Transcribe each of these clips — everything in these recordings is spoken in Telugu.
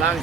ಲಾಂಗ್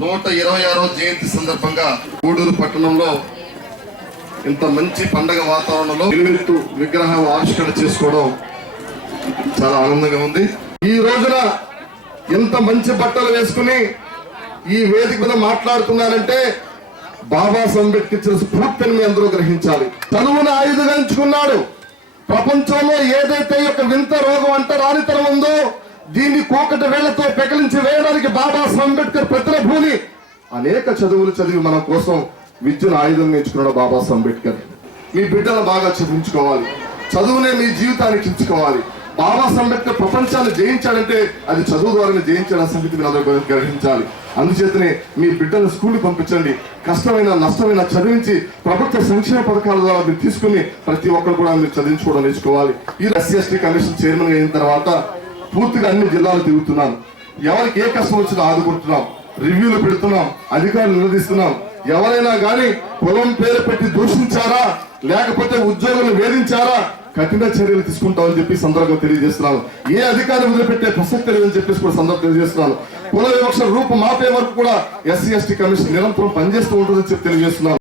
నూట ఇరవై ఆరో జయంతి సందర్భంగా గూడూరు పట్టణంలో ఇంత మంచి పండగ వాతావరణంలో నిలువెత్తు విగ్రహం ఆవిష్కరణ చేసుకోవడం చాలా ఆనందంగా ఉంది. ఈ రోజున ఇంత మంచి బట్టలు వేసుకుని ఈ వేదిక మీద మాట్లాడుతున్నారంటే బాబా అంబేద్కర్ ఇచ్చిన స్ఫూర్తిని మీ అందరూ గ్రహించాలి. చదువును ఆయుధంగా ఎంచుకున్నాడు. ప్రపంచంలో ఏదైతే యొక్క వింత రోగం అంట రానితనం ఉందో దీన్ని కోకటి వేళ్ళతో పెకలించి వేయడానికి బాబాసాహెబ్ అంబేద్కర్ ప్రతిభూని అనేక చదువులు చదివి మన కోసం విద్యను ఆయుధంగా ఎంచుకున్నాడు బాబాసాహెబ్ అంబేద్కర్. మీ బిడ్డలు బాగా చదివించుకోవాలి. చదువునే మీ జీవితానికి ఇచ్చుకోవాలి బాబాసాహెబ్ అంబేద్కర్ ప్రపంచాన్ని జయించాడంటే అది చదువు ద్వారా జయించాడన్న సంగతి మీరు గ్రహించాలి. అందుచేతనే మీ బిడ్డలు స్కూల్కి పంపించండి. కష్టమైన నష్టమైన చదివించి ప్రభుత్వ సంక్షేమ పథకాల ద్వారా మీరు తీసుకుని ప్రతి ఒక్కరు కూడా మీరు చదివించుకోవడం నేర్చుకోవాలి. ఈ ఎస్సీ ఎస్టీ కమిషన్ చైర్మన్ అయిన తర్వాత పూర్తిగా అన్ని జిల్లాలు తిరుగుతున్నాం. ఎవరికి ఏ కష్టం వచ్చినా ఆదుకుంటున్నాం. రివ్యూలు పెడుతున్నాం. అధికారులు నిలదీస్తున్నాం. ఎవరైనా కానీ పొలం పేరు పెట్టి దూషించారా? లేకపోతే ఉద్యోగులు వేధించారా? కఠిన చర్యలు తీసుకుంటామని చెప్పి సందర్భంగా తెలియజేస్తున్నాను. ఏ అధికారులు వదిలిపెట్టే ప్రసక్తి లేదని చెప్పేసి కూడా సందర్భం తెలియజేస్తున్నాను. కుల వివక్ష రూపు మాపే వరకు కూడా ఎస్సీ ఎస్టీ కమిషన్ నిరంతరం పనిచేస్తూ ఉంటుందని చెప్పి తెలియజేస్తున్నాను.